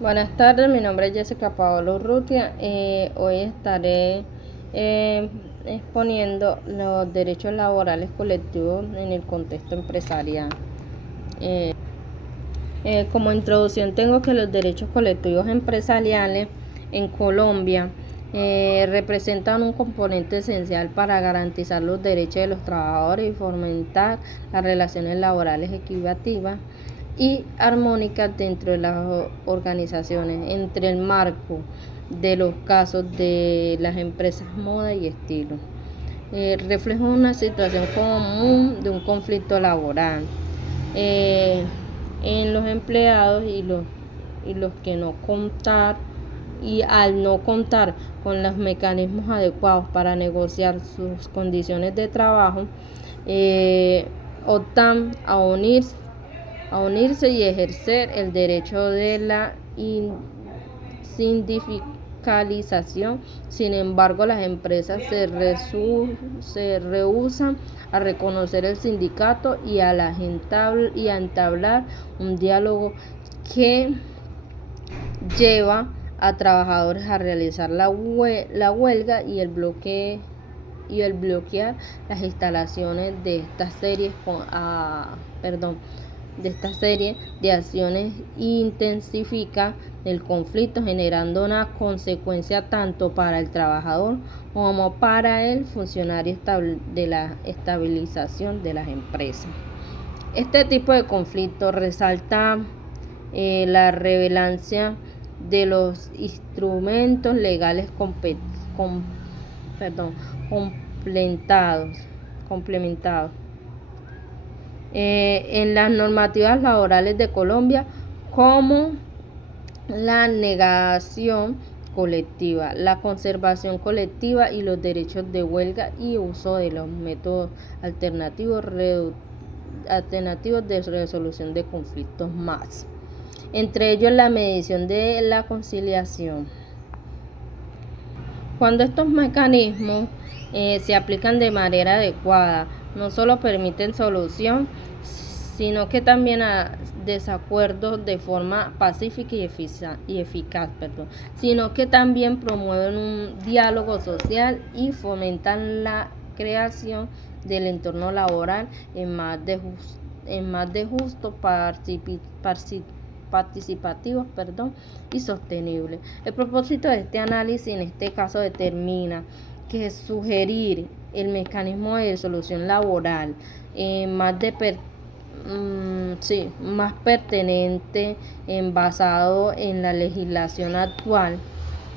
Buenas tardes, mi nombre es Jessica Paolo Urrutia. Hoy estaré exponiendo los derechos laborales colectivos en el contexto empresarial. Como introducción tengo que los derechos colectivos empresariales en Colombia representan un componente esencial para garantizar los derechos de los trabajadores y fomentar las relaciones laborales equitativas y armónicas dentro de las organizaciones, entre el marco de los casos de las empresas moda y estilo. Refleja una situación común de un conflicto laboral en los empleados y los que no contar y al no contar con los mecanismos adecuados para negociar sus condiciones de trabajo, optan a unirse y ejercer el derecho de la sindicalización. Sin embargo, las empresas se rehúsan a reconocer el sindicato y a entablar un diálogo que lleva a trabajadores a realizar la huelga y el bloquear las instalaciones de esta serie de acciones intensifica el conflicto, generando una consecuencia tanto para el trabajador como para el funcionario de la estabilización de las empresas. Este tipo de conflicto resalta la relevancia de los instrumentos legales complementados en las normativas laborales de Colombia, como la negación colectiva, la conservación colectiva y los derechos de huelga y uso de los métodos alternativos de resolución de conflictos más. Entre ellos, la mediación de la conciliación. Cuando estos mecanismos se aplican de manera adecuada, no solo permiten solución, sino que también a desacuerdos de forma pacífica y eficaz, sino que también promueven un diálogo social y fomentan la creación del entorno laboral en más de justo, participativo y sostenible. El propósito de este análisis en este caso determina que sugerir el mecanismo de solución laboral más pertinente, basado en la legislación actual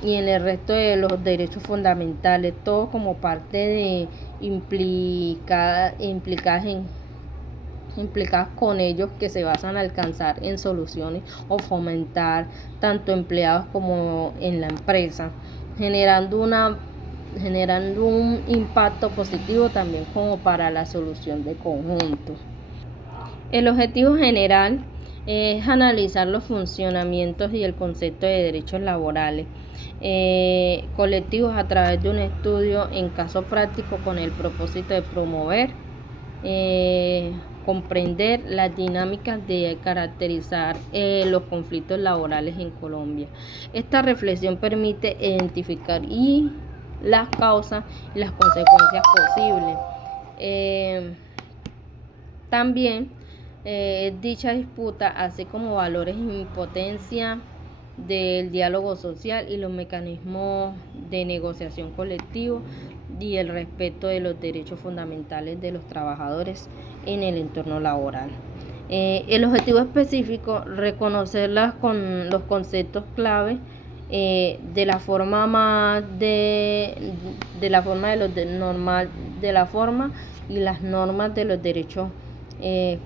y en el resto de los derechos fundamentales, todo como parte de implicadas con ellos, que se basan en alcanzar en soluciones o fomentar tanto empleados como en la empresa, generando un impacto positivo también como para la solución de conjunto. El objetivo general es analizar los funcionamientos y el concepto de derechos laborales colectivos a través de un estudio en caso práctico, con el propósito de promover, comprender las dinámicas de caracterizar los conflictos laborales en Colombia. Esta reflexión permite identificar las causas y las consecuencias posibles. También dicha disputa, así como valores y potencia del diálogo social y los mecanismos de negociación colectivo y el respeto de los derechos fundamentales de los trabajadores en el entorno laboral. El objetivo específico, reconocerlas con los conceptos clave de la forma y las normas de los derechos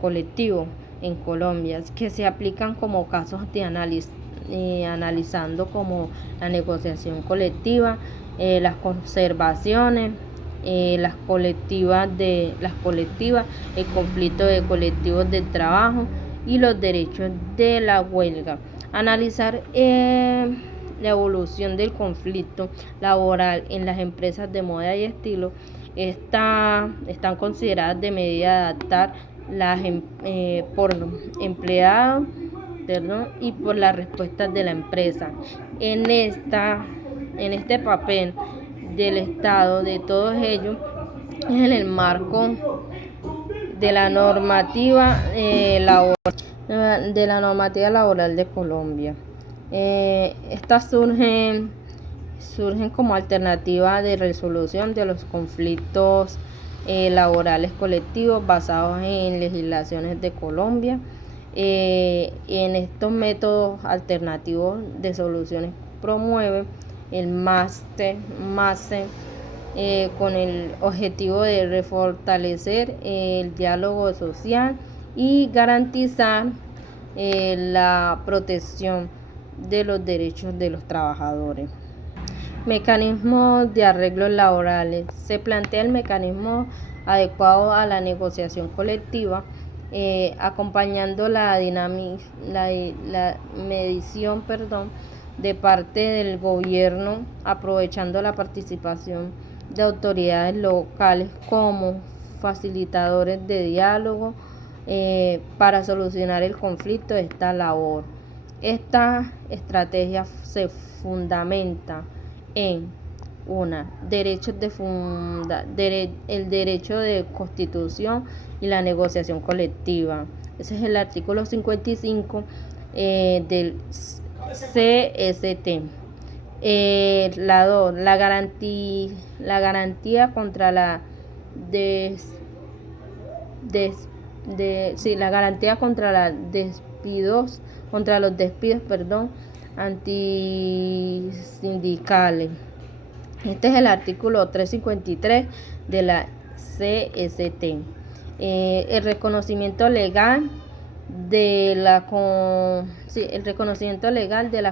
colectivos en Colombia, que se aplican como casos de análisis, analizando como la negociación colectiva, las conservaciones, las colectivas, el conflicto de colectivos del trabajo y los derechos de la huelga. Analizar la evolución del conflicto laboral en las empresas de moda y estilo están consideradas de medida de adaptar por empleados y por las respuestas de la empresa. En este papel del Estado, de todos ellos, es en el marco de la normativa laboral de Colombia. Estas surgen como alternativa de resolución de los conflictos laborales colectivos basados en legislaciones de Colombia. En estos métodos alternativos de soluciones promueve el MASE con el objetivo de refortalecer el diálogo social y garantizar la protección de los derechos de los trabajadores. Mecanismos de arreglos laborales. Se plantea el mecanismo adecuado a la negociación colectiva, acompañando la medición de parte del gobierno, aprovechando la participación de autoridades locales como facilitadores de diálogo para solucionar el conflicto de esta labor. Esta estrategia se fundamenta en el derecho de constitución y la negociación colectiva. Ese es el artículo 55 del CST. La garantía contra la los despidos antisindicales. Este es el artículo 353 de la CST. El reconocimiento legal de la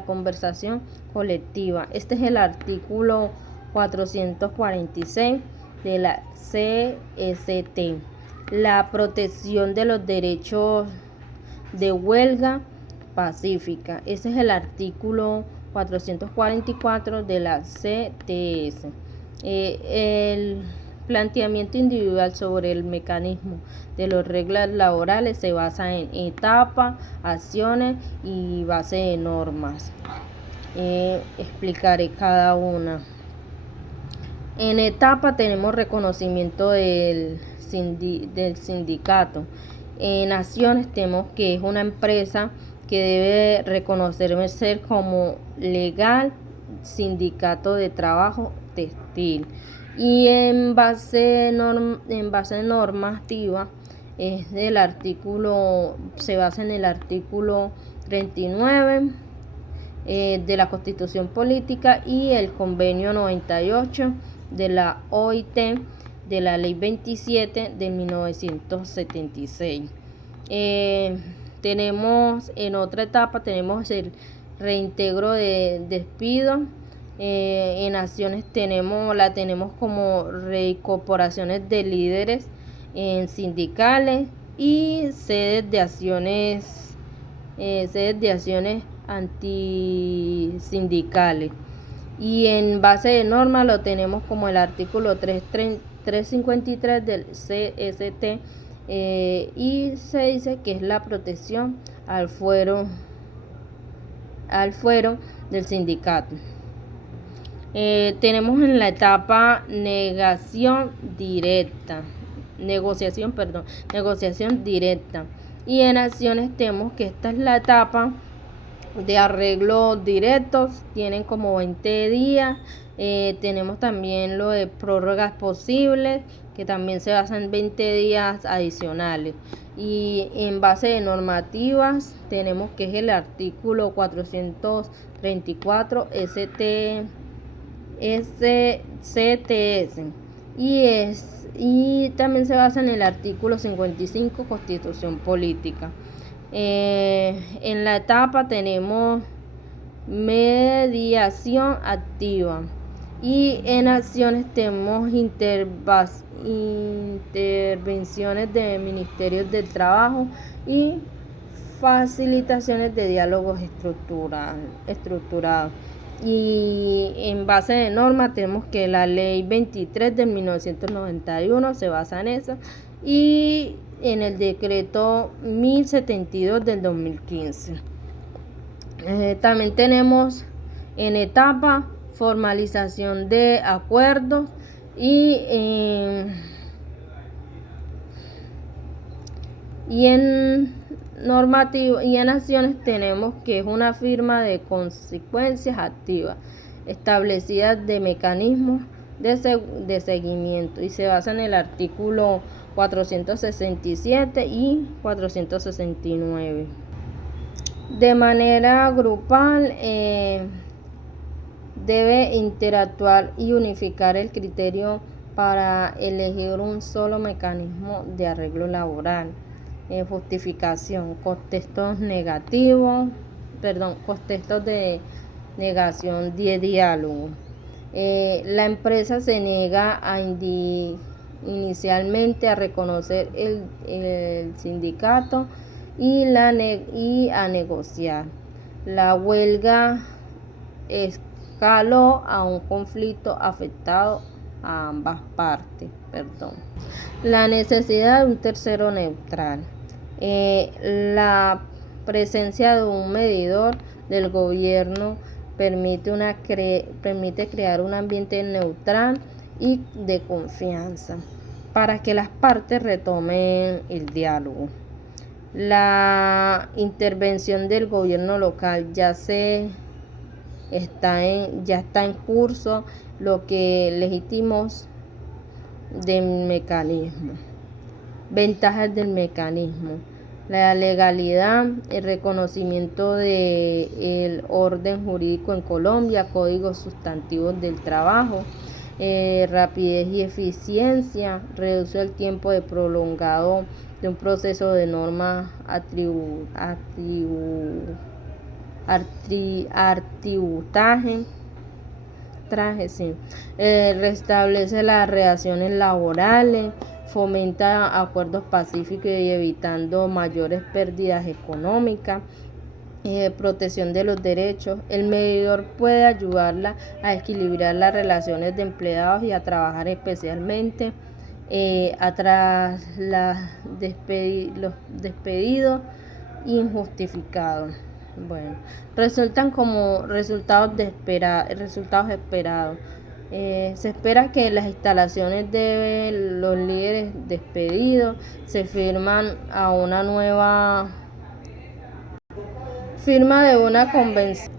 conversación colectiva. Este es el artículo 446 de la CST. La protección de los derechos de huelga pacífica. Ese es el artículo 444 de la CTS. El planteamiento individual sobre el mecanismo de las reglas laborales se basa en etapas, acciones y base de normas. Explicaré cada una. En etapa tenemos reconocimiento del sindicato. En acciones tenemos que es una empresa que debe reconocerse ser como legal sindicato de trabajo textil. Y en base normativa se basa en el artículo 39 de la Constitución Política y el convenio 98 de la OIT de la Ley 27 de 1976. En otra etapa tenemos el reintegro de despido. En acciones tenemos como reincorporaciones de líderes sindicales y sedes de acciones antisindicales. Y en base de norma lo tenemos como el artículo 353 del CST, y se dice que es la protección al fuero del sindicato. Tenemos en la etapa negociación directa. Y en acciones tenemos que esta es la etapa de arreglos directos, tienen como 20 días. Tenemos también lo de prórrogas posibles, que también se basa en 20 días adicionales. Y en base de normativas tenemos que es el artículo 434 CTS y también se basa en el artículo 55 Constitución Política. En la etapa tenemos mediación activa y en acciones tenemos intervenciones de ministerios del trabajo y facilitaciones de diálogos estructurados. Y en base de norma tenemos que la ley 23 de 1991 se basa en eso y en el decreto 1072 del 2015. También tenemos en etapa formalización de acuerdos y en normativo y en acciones tenemos que es una firma de consecuencias activas establecidas de mecanismos de seguimiento y se basa en el artículo 467 y 469. De manera grupal debe interactuar y unificar el criterio para elegir un solo mecanismo de arreglo laboral. Justificación, contextos de negación de diálogo. La empresa se niega inicialmente a reconocer el sindicato y a negociar. La huelga escaló a un conflicto afectado a ambas partes. La necesidad de un tercero neutral. La presencia de un medidor del gobierno permite crear un ambiente neutral y de confianza para que las partes retomen el diálogo. La intervención del gobierno local ya está en curso, lo que legitimos del mecanismo. Ventajas del mecanismo: la legalidad, el reconocimiento del orden jurídico en Colombia, códigos sustantivos del trabajo, rapidez y eficiencia, reduce el tiempo de prolongado de un proceso de norma restablece las relaciones laborales, fomenta acuerdos pacíficos y evitando mayores pérdidas económicas, protección de los derechos. El medidor puede ayudarla a equilibrar las relaciones de empleados y a trabajar especialmente atrás los despedidos injustificados. Resultan como resultados esperados. Se espera que las instalaciones de los líderes despedidos se firma de una convención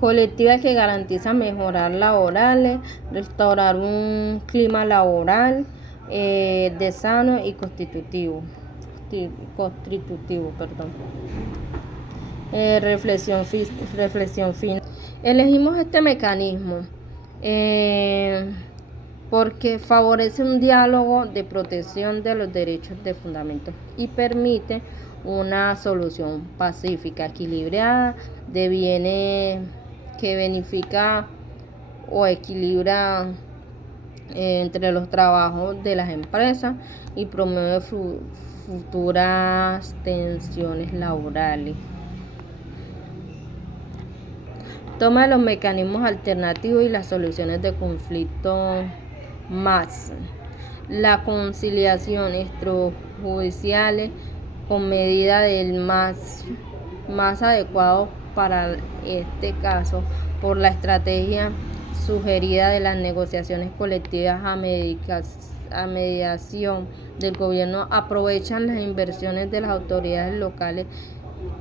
colectiva que garantiza mejorar laborales, restaurar un clima laboral de sano y constitutivo. Reflexión final. Elegimos este mecanismo porque favorece un diálogo de protección de los derechos de fundamentos y permite una solución pacífica, equilibrada, de bienes que beneficia o equilibra entre los trabajos de las empresas y promueve futuras tensiones laborales. Toma los mecanismos alternativos y las soluciones de conflicto más. La conciliación extrajudicial con medida del más adecuado para este caso por la estrategia sugerida de las negociaciones colectivas a mediación del gobierno aprovechan las inversiones de las autoridades locales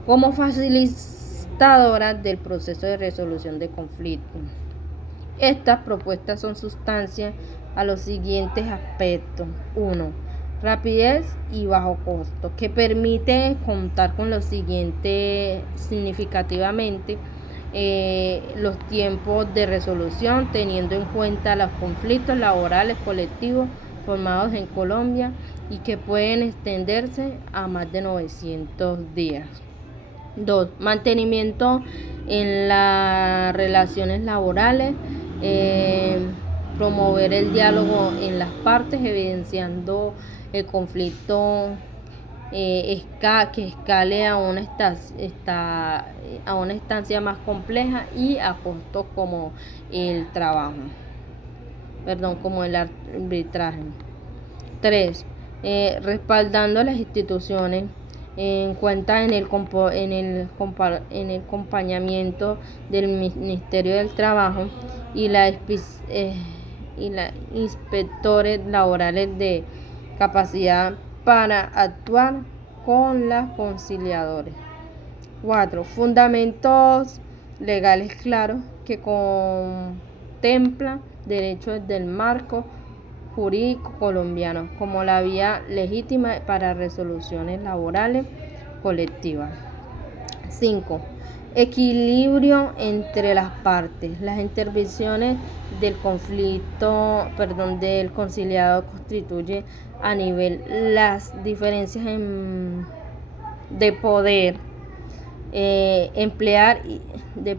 como facilitadoras del proceso de resolución de conflictos. Estas propuestas son sustancia a los siguientes aspectos. 1. Rapidez y bajo costo, que permite contar con lo siguiente significativamente: los tiempos de resolución, teniendo en cuenta los conflictos laborales colectivos formados en Colombia y que pueden extenderse a más de 900 días. 2. Mantenimiento en las relaciones laborales, promover el diálogo en las partes, evidenciando el conflicto que escale a una instancia más compleja y a costos como el arbitraje. 3. Respaldando las instituciones, en cuenta en el acompañamiento del Ministerio del Trabajo y la inspectores laborales de capacidad para actuar con las conciliadores. 4. Fundamentos legales claros que contemplan derechos del marco jurídico colombiano como la vía legítima para resoluciones laborales colectivas. 5. Equilibrio entre las partes. Las intervenciones del del conciliador constituye a nivel las diferencias de poder del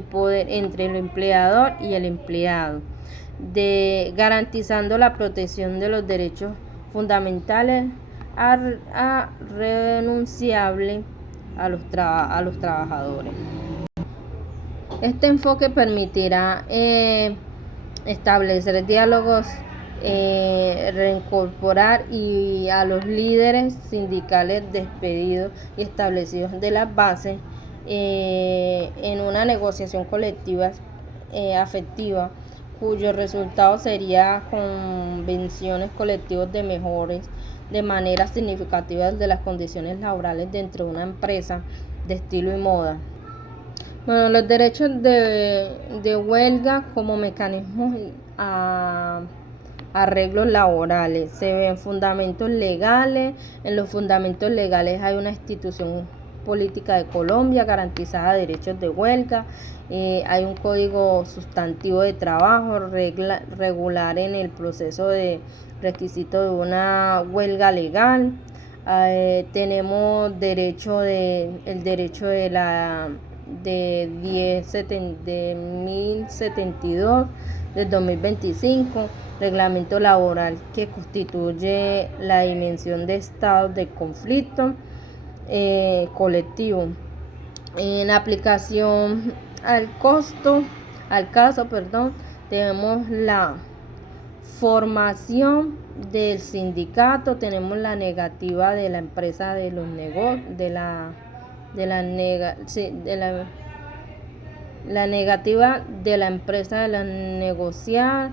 poder entre el empleador y el empleado, garantizando la protección de los derechos fundamentales renunciable a los trabajadores. Este enfoque permitirá establecer diálogos, reincorporar a los líderes sindicales despedidos y establecidos de las bases en una negociación colectiva afectiva, cuyo resultado sería convenciones colectivas de mejores de manera significativa de las condiciones laborales dentro de una empresa de estilo y moda. Bueno, los derechos de huelga como mecanismos a arreglos laborales. Se ven fundamentos legales. En los fundamentos legales hay una institución política de Colombia garantizada derechos de huelga. Hay un código sustantivo de trabajo regular en el proceso de requisito de una huelga legal. Tenemos el derecho de 1072 del 2025, reglamento laboral que constituye la dimensión de estado de conflicto colectivo. En aplicación al caso, tenemos la formación del sindicato, tenemos la negativa de la empresa de los negocios, la negativa de la empresa de negociar,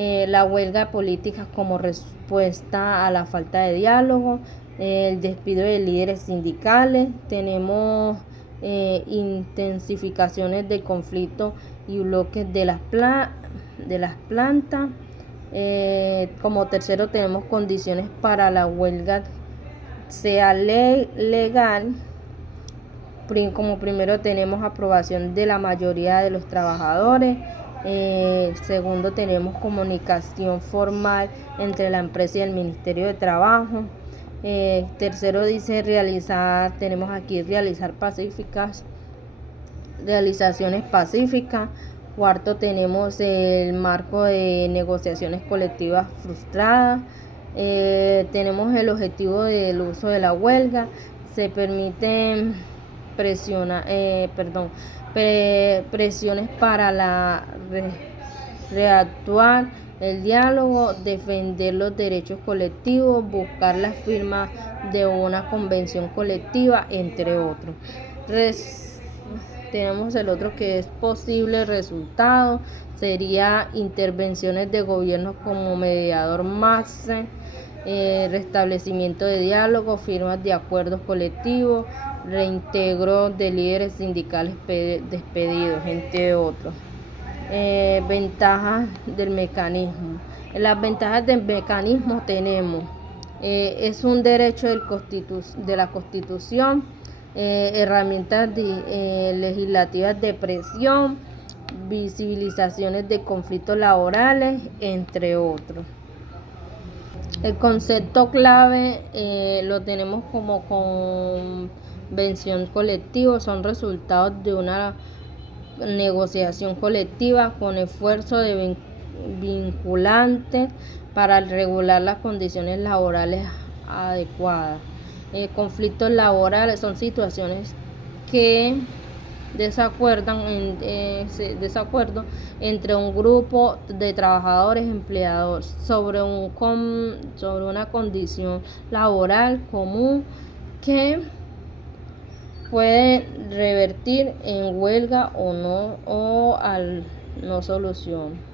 la huelga política como respuesta a la falta de diálogo, el despido de líderes sindicales, tenemos intensificaciones de conflicto y bloques de las plantas. Como tercero tenemos condiciones para la huelga sea legal. Como primero tenemos aprobación de la mayoría de los trabajadores. Segundo tenemos comunicación formal entre la empresa y el Ministerio de Trabajo. Tercero dice realizar realizaciones pacíficas. Cuarto tenemos el marco de negociaciones colectivas frustradas. Tenemos el objetivo del uso de la huelga. Se permiten presiones para reactuar el diálogo, defender los derechos colectivos, buscar la firma de una convención colectiva, entre otros. Tenemos el otro que es posible resultado, sería intervenciones de gobierno como mediador máximo, restablecimiento de diálogo, firmas de acuerdos colectivos, reintegro de líderes sindicales despedidos, entre otros. Ventajas del mecanismo. Las ventajas del mecanismo tenemos, es un derecho de la Constitución, herramientas legislativas de presión, visibilizaciones de conflictos laborales, entre otros. El concepto clave lo tenemos como convención colectiva, son resultados de una negociación colectiva con esfuerzo de vinculantes para regular las condiciones laborales adecuadas. Conflictos laborales son situaciones que desacuerdo entre un grupo de trabajadores empleados sobre una condición laboral común que puede revertir en huelga o no solución.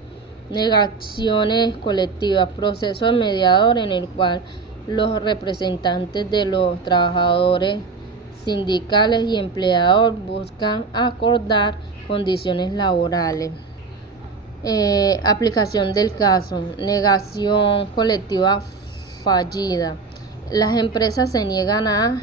Negaciones colectivas, proceso mediador en el cual los representantes de los trabajadores sindicales y empleadores buscan acordar condiciones laborales. Aplicación del caso, negación colectiva fallida. Las empresas se niegan a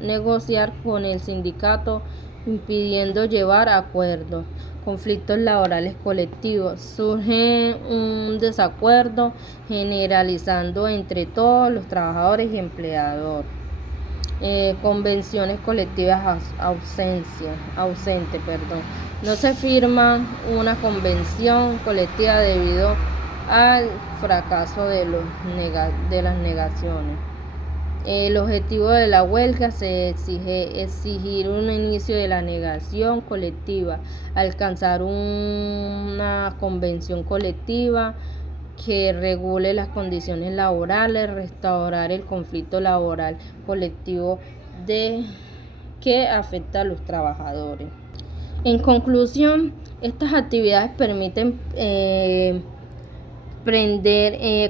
negociar con el sindicato, impidiendo llevar acuerdos. Conflictos laborales colectivos. Surge un desacuerdo generalizando entre todos los trabajadores y empleadores. Convenciones colectivas ausente. No se firma una convención colectiva debido al fracaso de las negaciones. El objetivo de la huelga se exigir un inicio de la negación colectiva, alcanzar una convención colectiva que regule las condiciones laborales, restaurar el conflicto laboral colectivo que afecta a los trabajadores. En conclusión, estas actividades permiten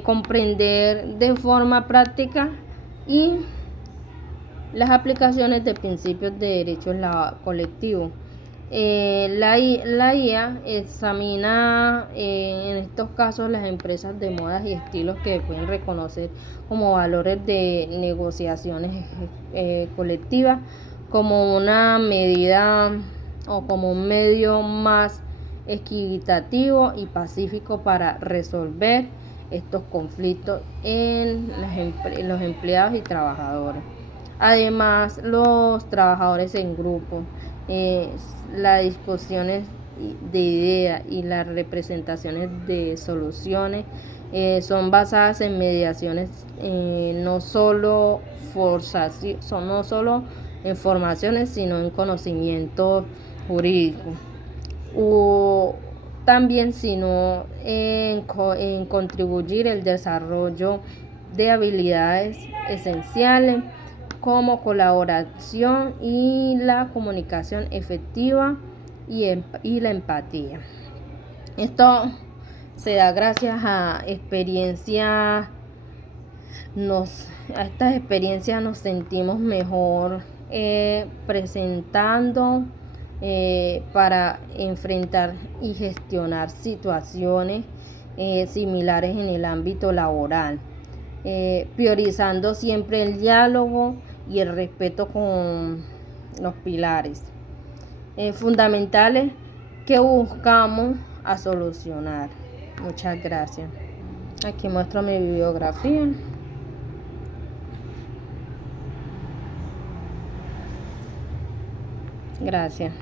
comprender de forma práctica y las aplicaciones de principios de derechos colectivos. La IA examina en estos casos las empresas de modas y estilos que pueden reconocer como valores de negociaciones colectivas como una medida o como un medio más equitativo y pacífico para resolver estos conflictos en los empleados y trabajadores. Además, los trabajadores en grupo, las discusiones de ideas y las representaciones de soluciones son basadas en mediaciones, no solo en formaciones, sino en conocimiento jurídico. También sino en contribuir el desarrollo de habilidades esenciales como colaboración y la comunicación efectiva y la empatía. Esto se da gracias a estas experiencias nos sentimos mejor presentando para enfrentar y gestionar situaciones similares en el ámbito laboral, priorizando siempre el diálogo y el respeto con los pilares fundamentales que buscamos a solucionar. Muchas gracias. Aquí muestro mi bibliografía. Gracias.